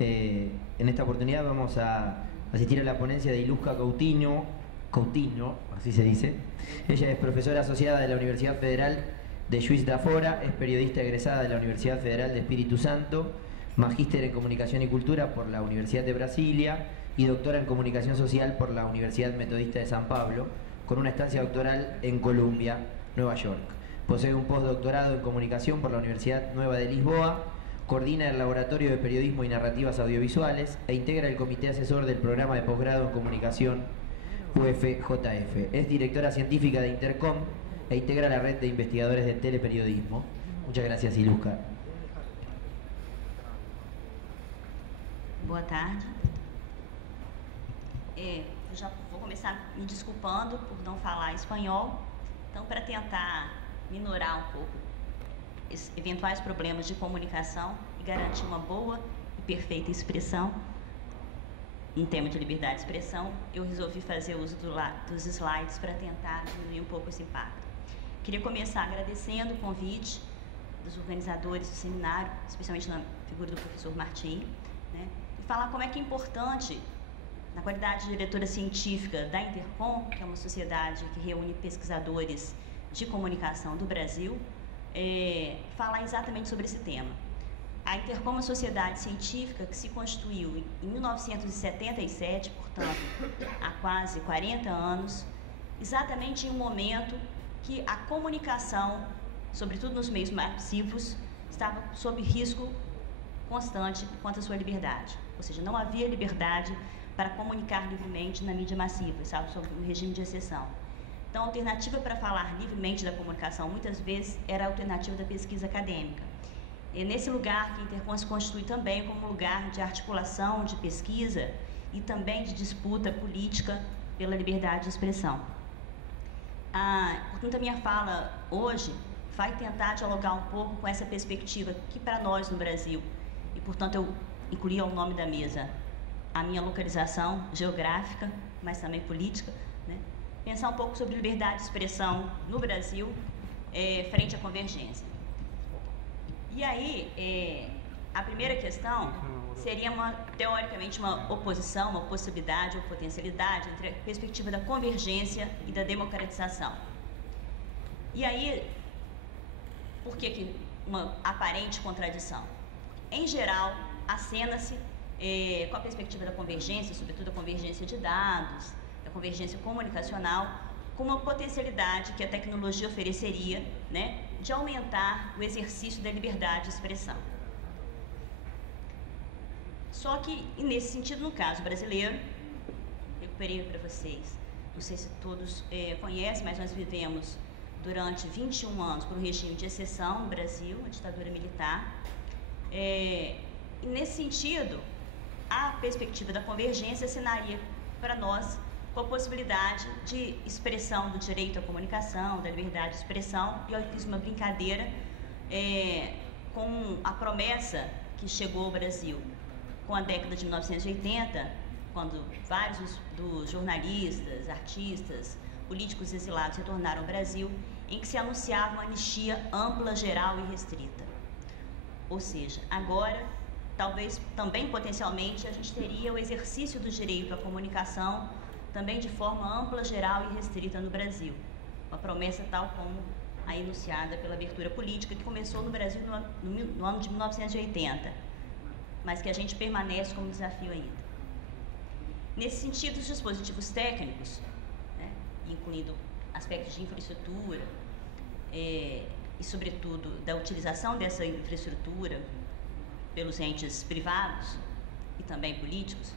En esta oportunidad vamos a asistir a la ponencia de Iluska Coutinho, así se dice. Ella es profesora asociada de la Universidad Federal de Juiz de Fora, es periodista egresada de la Universidad Federal de Espíritu Santo, magíster en Comunicación y Cultura por la Universidad de Brasilia y doctora en Comunicación Social por la Universidad Metodista de San Pablo, con una estancia doctoral en Columbia, Nueva York. Posee un postdoctorado en Comunicación por la Universidad Nueva de Lisboa, coordina el Laboratorio de Periodismo y Narrativas Audiovisuales e integra el Comité Asesor del Programa de Posgrado en Comunicación UFJF. Es directora científica de Intercom e integra la red de investigadores de teleperiodismo. Muchas gracias, Iluska. Boa tarde. Já vou começar me desculpando por não falar espanhol. Então, para tentar minorar um pouco eventuais problemas de comunicação e garantir uma boa e perfeita expressão em tema de liberdade de expressão, eu resolvi fazer uso dos slides para tentar diminuir um pouco esse impacto. Queria começar agradecendo o convite dos organizadores do seminário, especialmente na figura do professor Martim, né, e falar como é que é importante, na qualidade de diretora científica da Intercom, que é uma sociedade que reúne pesquisadores de comunicação do Brasil, falar exatamente sobre esse tema. A Intercom é uma sociedade científica que se constituiu em 1977, portanto, há quase 40 anos, exatamente em um momento que a comunicação, sobretudo nos meios massivos, estava sob risco constante quanto à sua liberdade. Ou seja, não havia liberdade para comunicar livremente na mídia massiva, estava sob um regime de exceção. Então, a alternativa para falar livremente da comunicação, muitas vezes, era a alternativa da pesquisa acadêmica. É nesse lugar que a Intercom se constitui também como um lugar de articulação, de pesquisa e também de disputa política pela liberdade de expressão. Portanto, a minha fala hoje vai tentar dialogar um pouco com essa perspectiva que, para nós no Brasil, e, portanto, eu incluí ao nome da mesa a minha localização geográfica, mas também política, né? Pensar um pouco sobre liberdade de expressão no Brasil frente à convergência. E aí, a primeira questão seria, teoricamente, uma oposição, uma possibilidade ou potencialidade entre a perspectiva da convergência e da democratização. E aí, por que uma aparente contradição? Em geral, acena-se com a perspectiva da convergência, sobretudo a convergência de dados, da convergência comunicacional, com uma potencialidade que a tecnologia ofereceria, né, de aumentar o exercício da liberdade de expressão. Só que, nesse sentido, no caso brasileiro, recuperei para vocês, não sei se todos conhecem, mas nós vivemos durante 21 anos por um regime de exceção no Brasil, uma ditadura militar. E nesse sentido, a perspectiva da convergência assinaria para nós com a possibilidade de expressão do direito à comunicação, da liberdade de expressão, e eu fiz uma brincadeira com a promessa que chegou ao Brasil com a década de 1980, quando vários dos jornalistas, artistas, políticos exilados retornaram ao Brasil, em que se anunciava uma anistia ampla, geral e restrita. Ou seja, agora, talvez também potencialmente, a gente teria o exercício do direito à comunicação também de forma ampla, geral e restrita no Brasil. Uma promessa tal como a enunciada pela abertura política que começou no Brasil no ano de 1980, mas que a gente permanece como desafio ainda. Nesse sentido, os dispositivos técnicos, né, incluindo aspectos de infraestrutura e, sobretudo, da utilização dessa infraestrutura pelos entes privados e também políticos,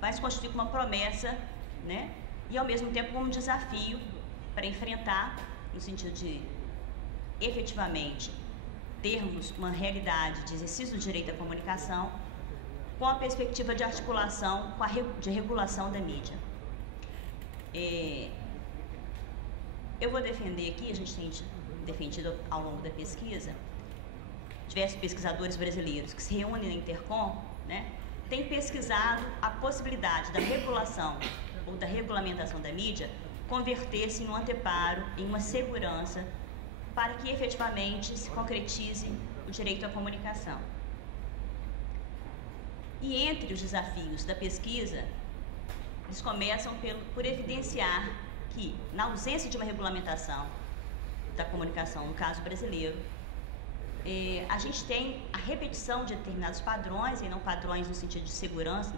vai se constituir como uma promessa, né, e, ao mesmo tempo, como um desafio para enfrentar, no sentido de, efetivamente, termos uma realidade de exercício do direito à comunicação com a perspectiva de articulação, de regulação da mídia. Eu vou defender aqui, a gente tem defendido ao longo da pesquisa, diversos pesquisadores brasileiros que se reúnem na Intercom, né, têm pesquisado a possibilidade da regulação ou da regulamentação da mídia converter-se em um anteparo, em uma segurança, para que efetivamente se concretize o direito à comunicação. E entre os desafios da pesquisa, eles começam por evidenciar que, na ausência de uma regulamentação da comunicação, no caso brasileiro, a gente tem a repetição de determinados padrões, e não padrões no sentido de segurança,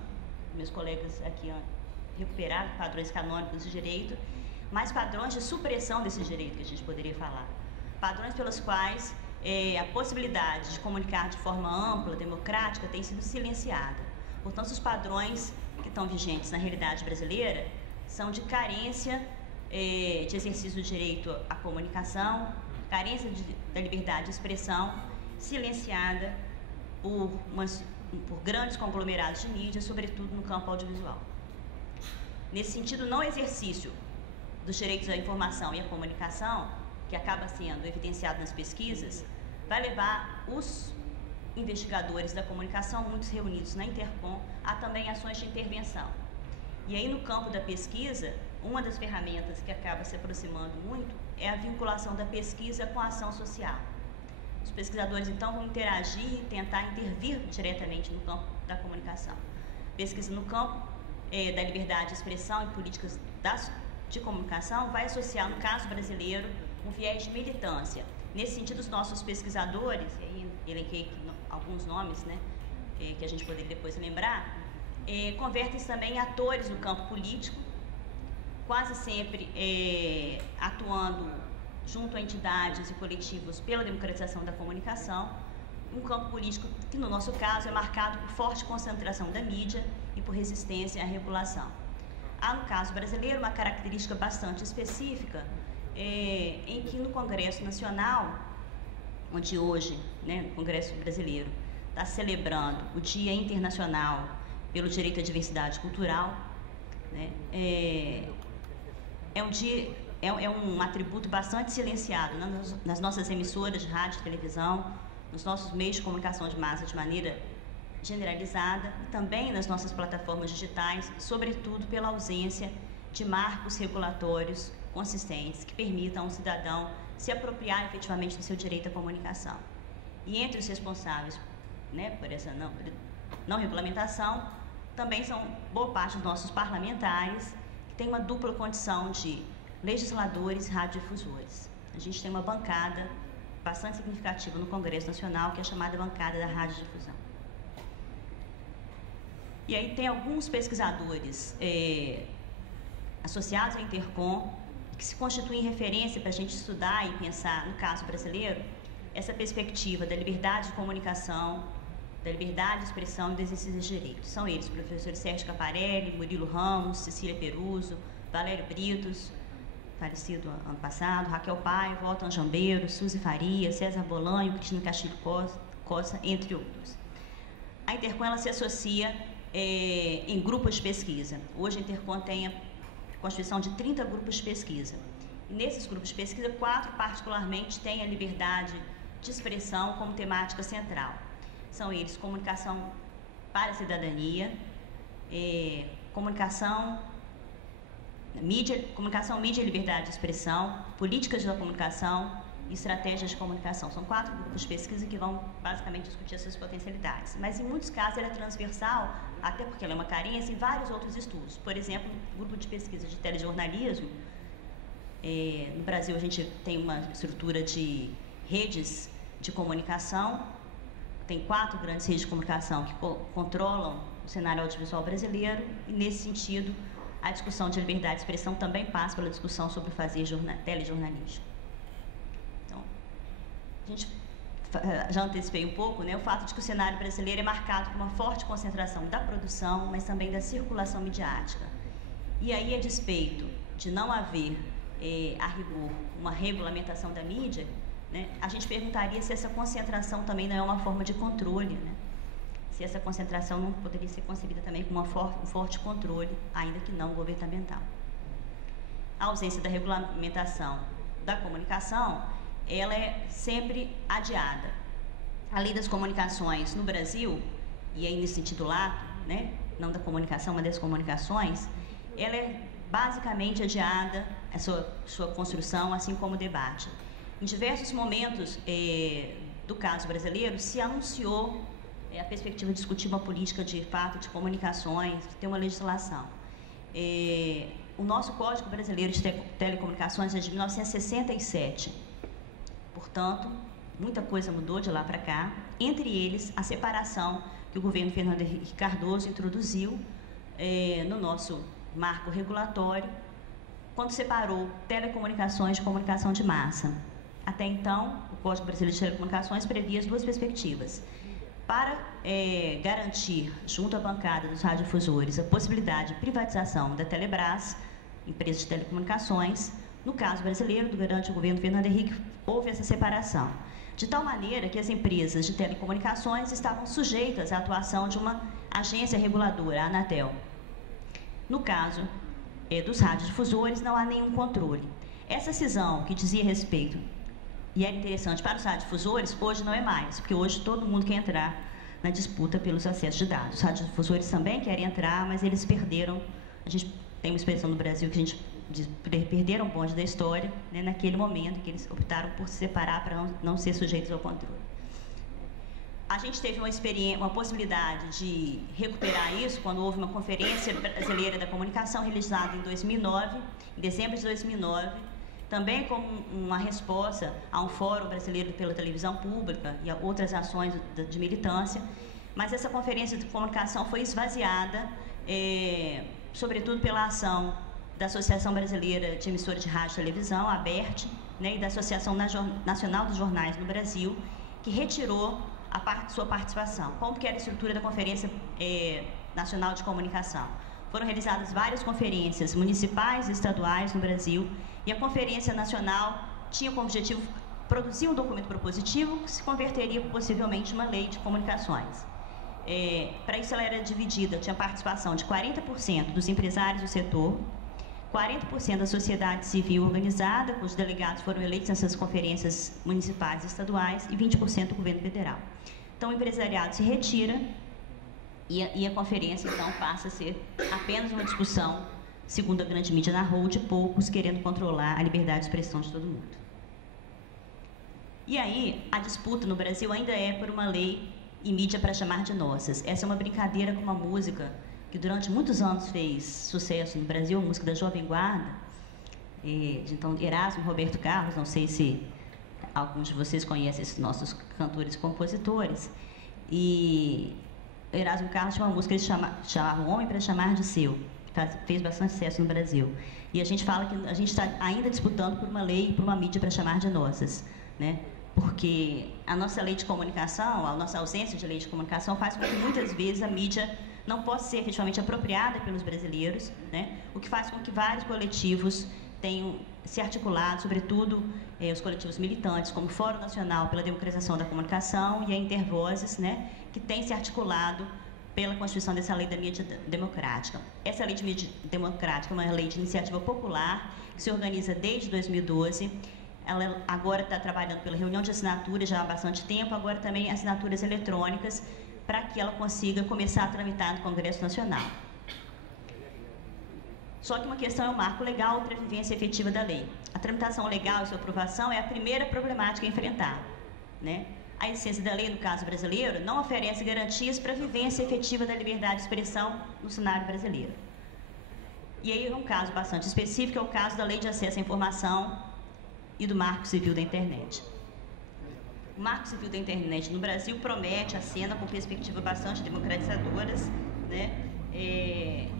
meus colegas aqui recuperaram padrões canônicos de direito, mas padrões de supressão desse direito, que a gente poderia falar. Padrões pelos quais a possibilidade de comunicar de forma ampla, democrática, tem sido silenciada. Portanto, os padrões que estão vigentes na realidade brasileira são de carência de exercício do direito à comunicação, carência da liberdade de expressão, silenciada por grandes conglomerados de mídia, sobretudo no campo audiovisual. Nesse sentido, não exercício dos direitos à informação e à comunicação, que acaba sendo evidenciado nas pesquisas, vai levar os investigadores da comunicação, muitos reunidos na Intercom, a também ações de intervenção. E aí, no campo da pesquisa, uma das ferramentas que acaba se aproximando muito é a vinculação da pesquisa com a ação social. Os pesquisadores, então, vão interagir e tentar intervir diretamente no campo da comunicação. Pesquisa no campo da liberdade de expressão e políticas de comunicação vai associar, no caso brasileiro, um viés de militância. Nesse sentido, os nossos pesquisadores, e aí elenquei alguns nomes, né, que a gente poderia depois lembrar, convertem-se também em atores no campo político, quase sempre atuando junto a entidades e coletivos pela democratização da comunicação, um campo político que, no nosso caso, é marcado por forte concentração da mídia e por resistência à regulação. Há, no caso brasileiro, uma característica bastante específica, em que no Congresso Nacional, onde hoje, né, o Congresso Brasileiro está celebrando o Dia Internacional pelo Direito à Diversidade Cultural, né, é um atributo bastante silenciado nas nossas emissoras de rádio e televisão, nos nossos meios de comunicação de massa de maneira generalizada, e também nas nossas plataformas digitais, sobretudo pela ausência de marcos regulatórios consistentes que permitam ao cidadão se apropriar efetivamente do seu direito à comunicação. E entre os responsáveis, né, por essa não regulamentação, também são boa parte dos nossos parlamentares, que tem uma dupla condição de legisladores e radiodifusores. A gente tem uma bancada bastante significativa no Congresso Nacional, que é a chamada bancada da radiodifusão. E aí tem alguns pesquisadores associados à Intercom, que se constituem referência para a gente estudar e pensar, no caso brasileiro, essa perspectiva da liberdade de comunicação, da liberdade de expressão e do exercício de direitos. São eles, o professor Sérgio Caparelli, Murilo Ramos, Cecília Peruso, Valério Britos, falecido ano passado, Raquel Paiva, Walton Jambeiro, Suzy Faria, César Bolanho, Cristina Castilho Costa, entre outros. A Intercom, ela se associa em grupos de pesquisa. Hoje a Intercom tem a constituição de 30 grupos de pesquisa. E nesses grupos de pesquisa, 4 particularmente têm a liberdade de expressão como temática central. São eles comunicação para a cidadania, comunicação, mídia e liberdade de expressão, políticas da comunicação e estratégias de comunicação. São 4 grupos de pesquisa que vão basicamente discutir essas potencialidades. Mas em muitos casos ela é transversal, até porque ela é uma carência, em vários outros estudos. Por exemplo, no grupo de pesquisa de telejornalismo, no Brasil a gente tem uma estrutura de redes de comunicação, tem 4 grandes redes de comunicação que controlam o cenário audiovisual brasileiro, e nesse sentido a discussão de liberdade de expressão também passa pela discussão sobre o fazer telejornalismo. Então, a gente já antecipei um pouco, né, o fato de que o cenário brasileiro é marcado por uma forte concentração da produção, mas também da circulação midiática. E aí, a despeito de não haver, a rigor, uma regulamentação da mídia, né, a gente perguntaria se essa concentração também não é uma forma de controle, né? Se essa concentração não poderia ser concebida também como um forte controle, ainda que não governamental. A ausência da regulamentação da comunicação, ela é sempre adiada. A lei das comunicações no Brasil, e aí nesse sentido lato, né, não da comunicação, mas das comunicações, ela é basicamente adiada, a sua construção, assim como o debate. Em diversos momentos do caso brasileiro, se anunciou a perspectiva de discutir uma política de fato de comunicações, de ter uma legislação. O nosso Código Brasileiro de Telecomunicações é de 1967. Portanto, muita coisa mudou de lá para cá, entre eles a separação que o governo Fernando Henrique Cardoso introduziu no nosso marco regulatório, quando separou telecomunicações de comunicação de massa. Até então, o Código Brasileiro de Telecomunicações previa as duas perspectivas. Para garantir, junto à bancada dos radiodifusores, a possibilidade de privatização da Telebrás, empresa de telecomunicações, no caso brasileiro, durante o governo Fernando Henrique, houve essa separação. De tal maneira que as empresas de telecomunicações estavam sujeitas à atuação de uma agência reguladora, a Anatel. No caso dos radiodifusores, não há nenhum controle. Essa cisão que dizia respeito, e era interessante para os radiodifusores, hoje não é mais, porque hoje todo mundo quer entrar na disputa pelos acessos de dados. Os radiodifusores também querem entrar, mas eles perderam, a gente tem uma expressão no Brasil que a gente perderam o bonde da história, né, naquele momento que eles optaram por se separar para não ser sujeitos ao controle. A gente teve uma possibilidade de recuperar isso quando houve uma Conferência Brasileira da Comunicação realizada em 2009, em dezembro de 2009, também como uma resposta a um fórum brasileiro pela televisão pública e a outras ações de militância, mas essa Conferência de Comunicação foi esvaziada, sobretudo pela ação da Associação Brasileira de Emissoras de Rádio e Televisão, a ABERT, né, e da Associação Nacional dos Jornais no Brasil, que retirou sua participação. Como que era a estrutura da Conferência Nacional de Comunicação? Foram realizadas várias conferências municipais e estaduais no Brasil, e a Conferência Nacional tinha como objetivo produzir um documento propositivo que se converteria possivelmente em uma lei de comunicações. Para isso ela era dividida, tinha participação de 40% dos empresários do setor, 40% da sociedade civil organizada, cujos delegados foram eleitos nessas conferências municipais e estaduais, e 20% do governo federal. Então, o empresariado se retira e a conferência, então, passa a ser apenas uma discussão, segundo a grande mídia narrou, de poucos querendo controlar a liberdade de expressão de todo mundo. E aí, a disputa no Brasil ainda é por uma lei e mídia para chamar de nossas. Essa é uma brincadeira com uma música que durante muitos anos fez sucesso no Brasil, a música da Jovem Guarda, de então Erasmo Roberto Carlos, não sei se alguns de vocês conhecem esses nossos cantores e compositores, e Erasmo Carlos tinha uma música que ele chamava O Homem para Chamar de Seu, que fez bastante sucesso no Brasil. E a gente fala que a gente está ainda disputando por uma lei e por uma mídia para chamar de nossas, né? Porque a nossa lei de comunicação, a nossa ausência de lei de comunicação faz com que muitas vezes a mídia não possa ser efetivamente apropriada pelos brasileiros, né? O que faz com que vários coletivos tenham se articulado, sobretudo os coletivos militantes, como o Fórum Nacional pela Democratização da Comunicação e a Intervozes, né? Que tem se articulado pela constituição dessa lei da mídia democrática. Essa lei de mídia democrática é uma lei de iniciativa popular que se organiza desde 2012. Ela agora está trabalhando pela reunião de assinaturas já há bastante tempo, agora também assinaturas eletrônicas, para que ela consiga começar a tramitar no Congresso Nacional. Só que uma questão é o marco legal para a vivência efetiva da lei. A tramitação legal e sua aprovação é a primeira problemática a enfrentar, né? A existência da lei, no caso brasileiro, não oferece garantias para a vivência efetiva da liberdade de expressão no cenário brasileiro. E aí, um caso bastante específico, é o caso da Lei de Acesso à Informação e do Marco Civil da Internet. O Marco Civil da Internet no Brasil promete a cena com perspectivas bastante democratizadoras, né?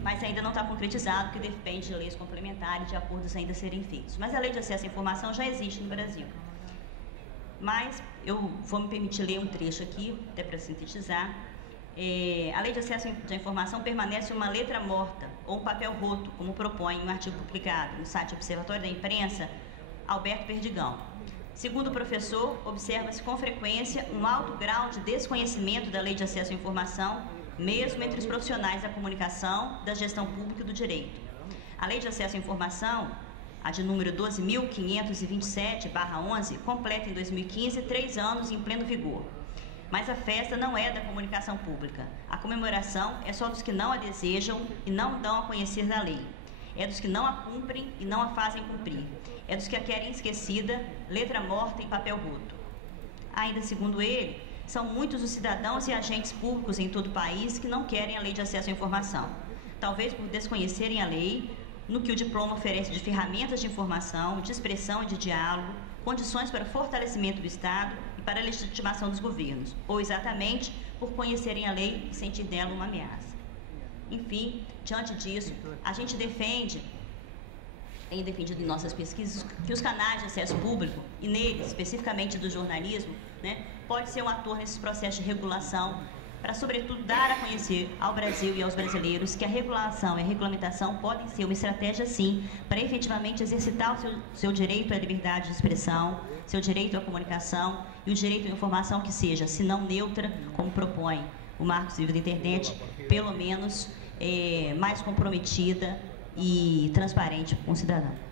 Mas ainda não está concretizado, porque depende de leis complementares, de acordos ainda a serem feitos. Mas a Lei de Acesso à Informação já existe no Brasil. Mas eu vou me permitir ler um trecho aqui, até para sintetizar. A Lei de Acesso à Informação permanece uma letra morta ou um papel roto, como propõe um artigo publicado no site Observatório da Imprensa, Alberto Perdigão. Segundo o professor, observa-se com frequência um alto grau de desconhecimento da Lei de Acesso à Informação, mesmo entre os profissionais da comunicação, da gestão pública e do direito. A Lei de Acesso à Informação, a de número 12.527/11, completa em 2015 3 anos em pleno vigor. Mas a festa não é da comunicação pública. A comemoração é só dos que não a desejam e não dão a conhecer da lei. É dos que não a cumprem e não a fazem cumprir. É dos que a querem esquecida, letra morta em papel roto. Ainda segundo ele, são muitos os cidadãos e agentes públicos em todo o país que não querem a lei de acesso à informação. Talvez por desconhecerem a lei, no que o diploma oferece de ferramentas de informação, de expressão e de diálogo, condições para o fortalecimento do Estado e para a legitimação dos governos, ou exatamente por conhecerem a lei e sentir dela uma ameaça. Enfim, diante disso, a gente tem defendido em nossas pesquisas que os canais de acesso público, e neles, especificamente do jornalismo, né, pode ser um ator nesses processos de regulação, para, sobretudo, dar a conhecer ao Brasil e aos brasileiros que a regulação e a regulamentação podem ser uma estratégia, sim, para efetivamente exercitar o seu direito à liberdade de expressão, seu direito à comunicação e o direito à informação que seja, se não neutra, como propõe o Marco Civil da Internet, pelo menos mais comprometida e transparente com o cidadão.